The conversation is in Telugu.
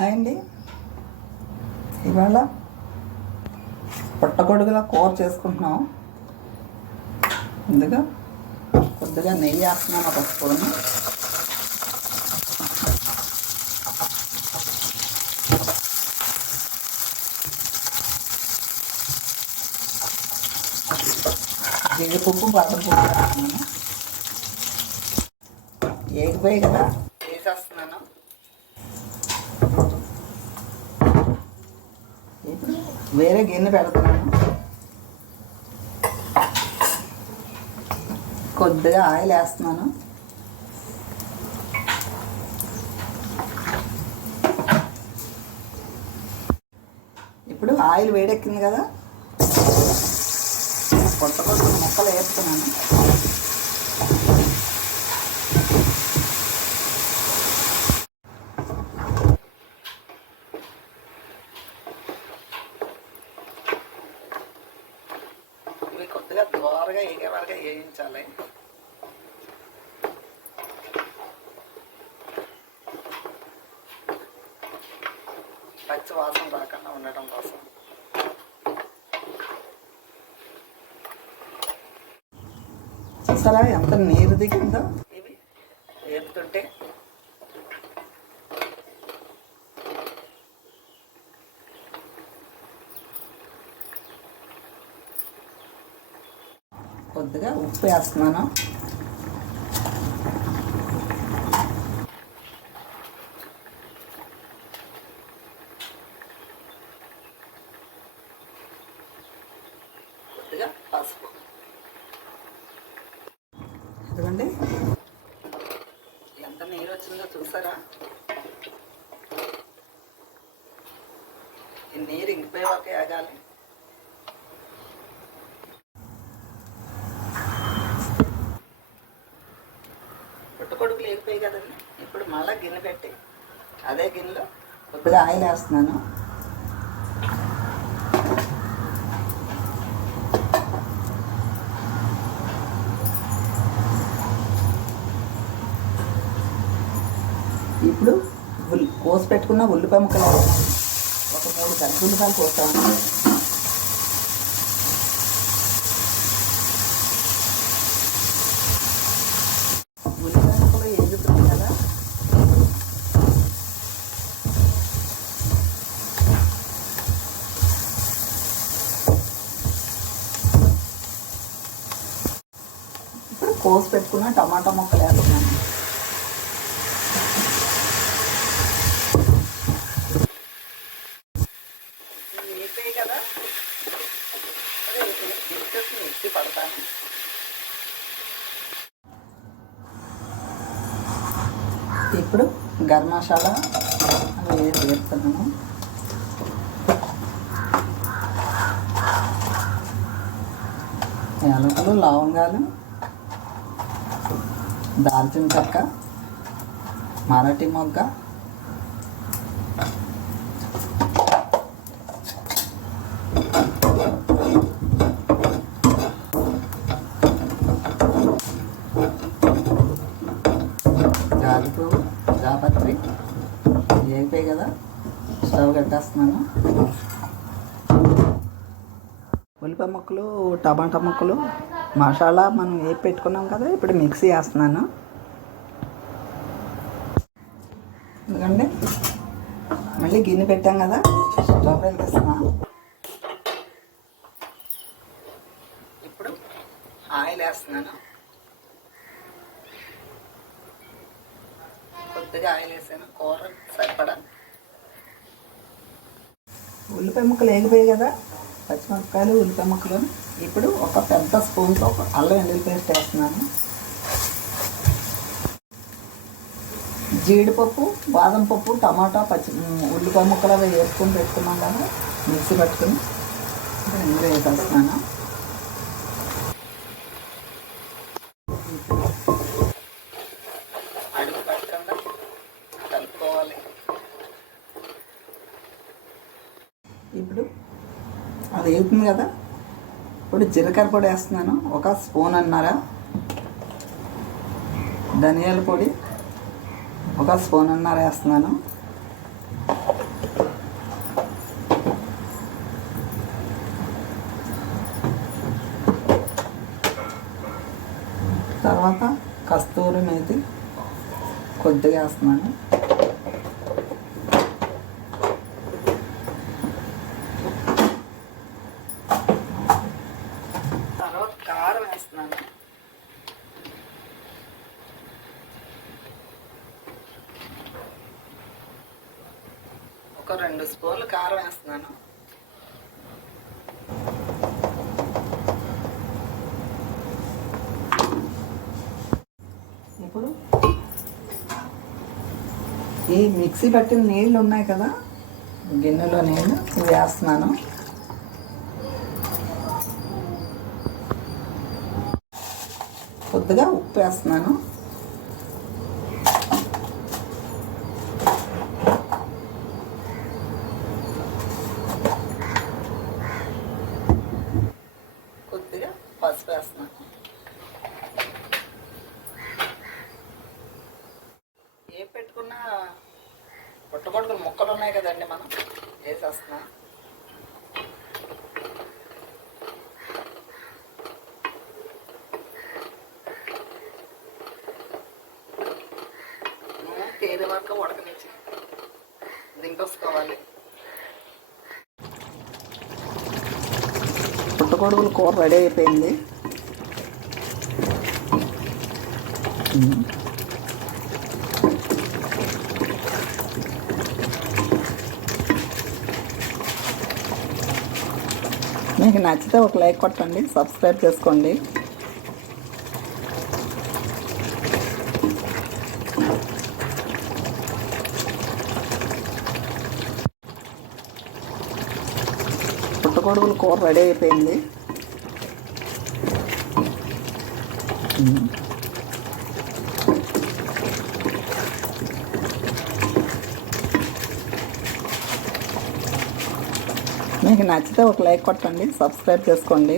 హాయ్ అండి. ఇవాళ పుట్టగొడుగులా కూర చేసుకుంటున్నాం. ముందుగా కొద్దిగా నెయ్యి వేస్తున్నాను ఒక స్పూన్. జీడిపప్పు బాదం పప్పు వేస్తున్నాను ఏగిపోయి కదా వేసేస్తున్నాను ఇప్పుడు వేరే గిన్నె పెడుతున్నాను కొద్దిగా ఆయిల్ వేస్తున్నాను. ఇప్పుడు ఆయిల్ వేడెక్కింది కదా. కొత్త కొత్త ముక్కలు వేస్తున్నాను ఇవి కొద్దిగా దోరగా వేగే వేయించాలి పచ్చి వాసన రాకుండా ఉండటం కోసం. చూసారా ఎంత నీరు దిగిందో? ఇవి వేపుతుంటే కొద్దిగా ఉప్పు వేస్తున్నాను. కొద్దిగా పసుపు. ఎందుకండి ఎంత నీరు వచ్చిందో చూసారా? ఈ నీరు ఇంకిపోయే వరకు ఆగాలి. కొడుకులు ఎగిపోయి కదండి. ఇప్పుడు మళ్ళీ గిన్నె పెట్టి అదే గిన్నెలో కొద్దిగా ఆయిల్ వేస్తున్నాను. ఇప్పుడు ఉల్లి కోసి పెట్టుకున్న ఉల్లిపాయ ముక్కలు ఒక మూడు కలిపి ఉల్లిపాయలు కోస్తాను ఉల్లిపాయ ముక్కలు ఎగుతుంది కదా ఇప్పుడు కోసి పెట్టుకున్న టమాటా ముక్కలు వేస్తున్నాను కదా పడతాను ఇప్పుడు గరం మసాలా వేసి యాలకులు లవంగాలు దాల్చిన చెక్క మరాఠీ మొగ్గ జాజిపువ్వు జాపత్రి. ఏపీ కదా స్టవ్ కట్టేస్తున్నాను. ఉల్లిపాయ ముక్కలు టమాటా ముక్కలు మసాలా మనం ఏ పెట్టుకున్నాం కదా ఇప్పుడు మిక్సీ వేస్తున్నాను. ఎందుకంటే మళ్ళీ గిన్నె పెట్టాం కదా స్టవ్ వెలిగిస్తున్నా ఇప్పుడు ఆయిల్ వేస్తున్నాను. కొద్దిగా ఆయిల్ వేసాను కూర సరిపడా. ఉల్లిపాయ ముక్కలు వేగిపోయాయి కదా పచ్చిమిరపకాయలు ఉల్లిపాయ ముక్కలు. ఇప్పుడు ఒక పెద్ద స్పూన్తో ఒక అల్లం వెల్లుల్లి పేస్ట్ వేస్తున్నాను. జీడిపప్పు బాదం పప్పు టమాటా పచ్చి ఉల్లిపాయ ముక్కలు అవి వేసుకొని పెట్టుకున్నాం కదా మిక్సీ పట్టుకుని ఇప్పుడు ఇందులో వేసేస్తున్నాను. ఇప్పుడు అది వేగుతుంది కదా ఇప్పుడు జీలకర్ర పొడి వేస్తున్నాను. ఒక స్పూన్ అన్నారా. ధనియాల పొడి ఒక స్పూన్ అన్నారా వేస్తున్నాను. తర్వాత కస్తూరి మేతి కొద్దిగా వేస్తున్నాను. ఒక రెండు స్పూన్లు కారం వేస్తున్నాను. ఇప్పుడు ఈ మిక్సీ పట్టిన నీళ్ళు ఉన్నాయి కదా గిన్నెలో నేను వేస్తున్నాను. కొద్దిగా ఉప్పు వేస్తున్నాను కొద్దిగా పసుపు వేస్తున్నాను ఏం పెట్టుకున్నా? పుట్టగొడుగులు ముక్కలు ఉన్నాయి కదండి మనం. వేసేస్తున్నా నూనె తేలి వరకు ఉడకనిచ్చి దింపేసుకోవాలి. పుట్టగొడుగులు కూర రెడీ అయిపోయింది. మీకు నచ్చితే ఒక లైక్ కొట్టండి సబ్స్క్రైబ్ చేసుకోండి. పుట్టగొడుగులు కూర రెడీ అయిపోయింది. మీకు నచ్చితే ఒక లైక్ కొట్టండి సబ్స్క్రైబ్ చేసుకోండి.